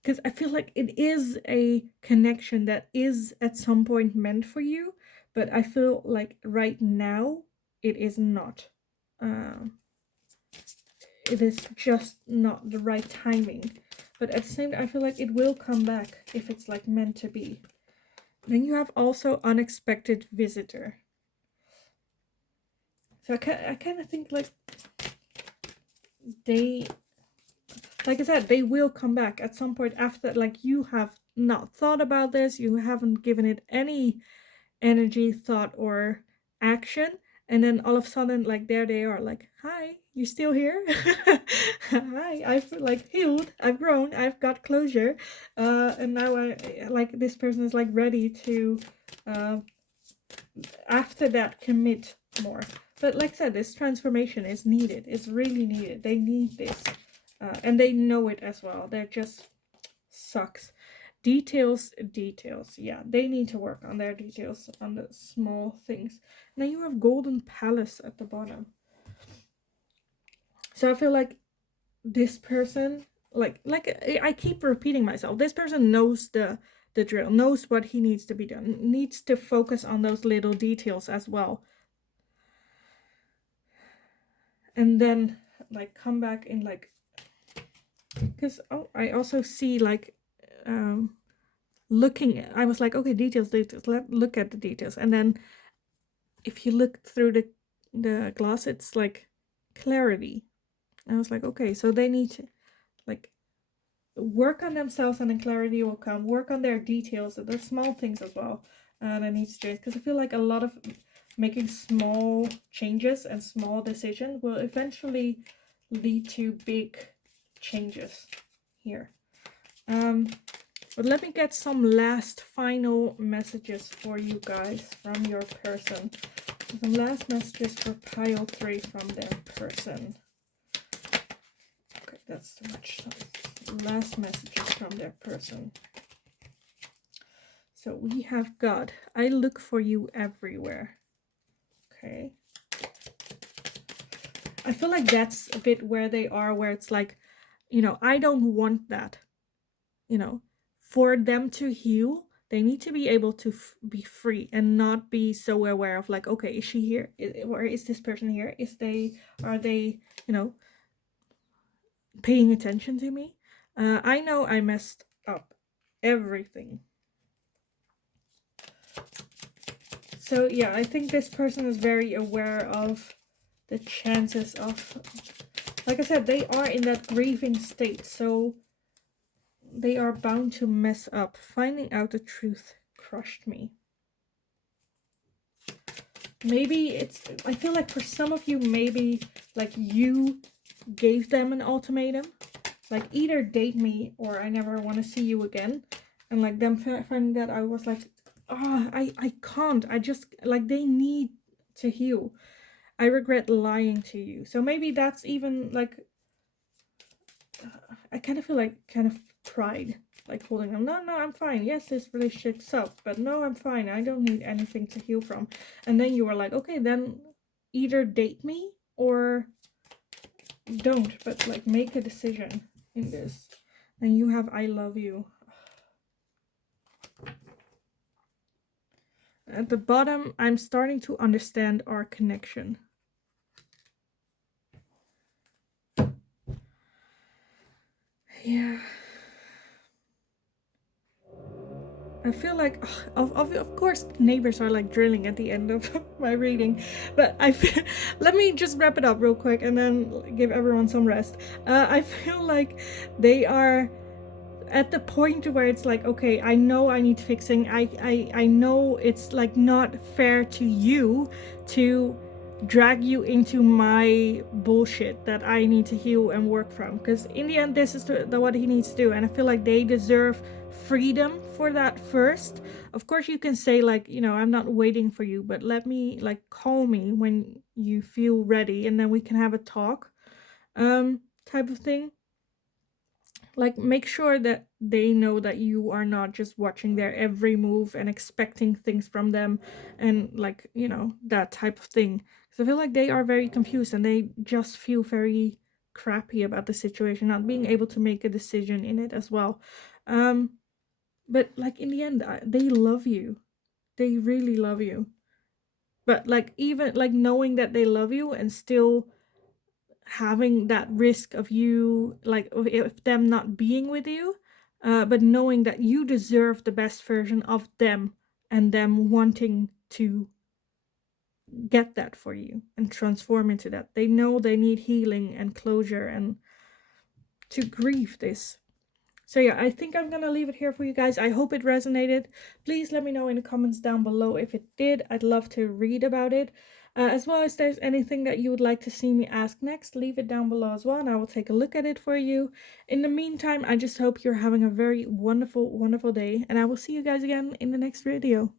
because I feel like it is a connection that is at some point meant for you, but I feel like right now it is not. It is just not the right timing. But at the same time, I feel like it will come back if it's like meant to be. Then you have also unexpected visitor. So I kind of think like they, like I said, they will come back at some point after, like you have not thought about this, you haven't given it any energy, thought, or action, and then all of a sudden, like there they are, like, hi, you still here? Hi, I've like healed, I've grown, I've got closure, and now I like this person is like ready to after that commit more. But like I said, this transformation is needed. It's really needed. They need this. And they know it as well. They're just sucks. Details. Yeah, they need to work on their details, on the small things. Now you have Golden Palace at the bottom. So I feel like this person, like I keep repeating myself, this person knows the drill, knows what he needs to be done, needs to focus on those little details as well. And then like come back in like, because I also see like looking, I was like, okay, details, let look at the details. And then if you look through the glass, it's like clarity. I was like, okay, so they need to like work on themselves, and then clarity will come. Work on their details, the small things as well. And I need to change, because I feel like a lot of making small changes and small decisions will eventually lead to big changes here. But let me get some last final messages for you guys from your person. Some last messages for pile 3 from their person. Okay, That's too much. Last messages from their person. So we have God. I look for you everywhere. Okay. I feel like that's a bit where they are, where it's like, you know, I don't want that. You know, for them to heal, they need to be able to be free and not be so aware of like, okay, is she here? Or is this person here? Are they, you know, paying attention to me? I know I messed up everything. So yeah, I think this person is very aware of the chances of, like I said, they are in that grieving state, so they are bound to mess up. Finding out the truth crushed me. Maybe it's, I feel like for some of you, maybe like you gave them an ultimatum, like either date me or I never want to see you again. And like them finding that, I was like, I can't. I just, like, they need to heal. I regret lying to you. So maybe that's even like, I kind of feel like kind of pride, like holding them. No, I'm fine. Yes, this relationship sucked, but no, I'm fine. I don't need anything to heal from. And then you were like, okay, then either date me or don't, but like make a decision in this. And you have I love you. At the bottom, I'm starting to understand our connection. Yeah. I feel like, of course, neighbors are like drilling at the end of my reading, but I feel, let me just wrap it up real quick and then give everyone some rest. I feel like they are at the point where it's like, okay, I know I need fixing. I know it's like not fair to you to drag you into my bullshit that I need to heal and work from, because in the end this is what he needs to do, and I feel like they deserve freedom for that first. Of course you can say like, you know, I'm not waiting for you, but let me, like, call me when you feel ready and then we can have a talk, type of thing. Like, make sure that they know that you are not just watching their every move and expecting things from them, and like, you know, that type of thing. Because I feel like they are very confused and they just feel very crappy about the situation, not being able to make a decision in it as well. But like in the end, they love you. They really love you. But like, even like knowing that they love you and still having that risk of you, like of them not being with you, but knowing that you deserve the best version of them and them wanting to get that for you and transform into that. They know they need healing and closure and to grieve this. So yeah, I think I'm gonna leave it here for you guys. I hope it resonated. Please let me know in the comments down below if it did. I'd love to read about it. As well as there's anything that you would like to see me ask next, leave it down below as well and I will take a look at it for you. In the meantime, I just hope you're having a very wonderful, wonderful day, and I will see you guys again in the next video.